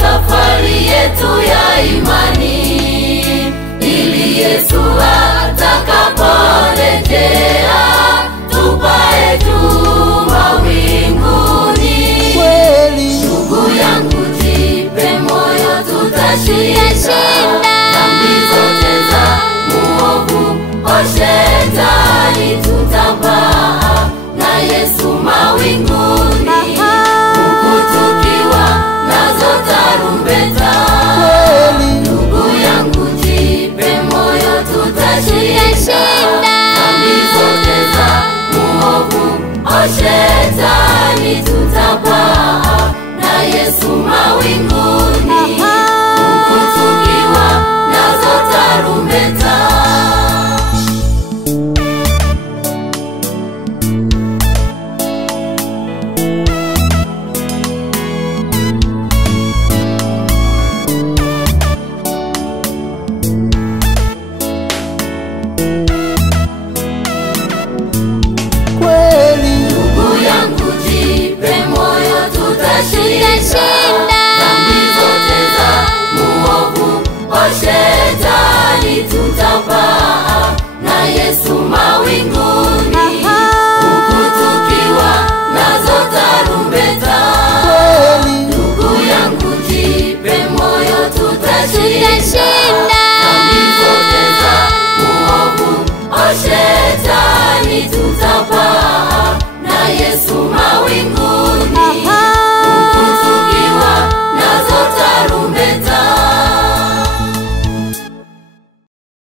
safari yetu ya imani, ili Yesu atakaporejea tupae juu mawinguni. Ndugu yangu jipe moyo, tutashinda dhambi zote za muovu, o shetani tutapaa na Yesu mawinguni, huku tukiwa nazo tarumbeta. Ndugu yangu jipe moyo, tutashinda dhambi zote za muovu, o shetani tutapaa na Yesu mawinguni, huku tukiwa nazo tarumbeta. Ndugu yangu jipe moyo, tutashinda dhambi zote za muovu, o shetani tutapaa na Yesu mawinguni, huku tukiwa nazo tarumbeta. Ndugu yangu jipe moyo, tutashinda dhambi zote za muovu, o shetani tutapaa na Yesu mawinguni.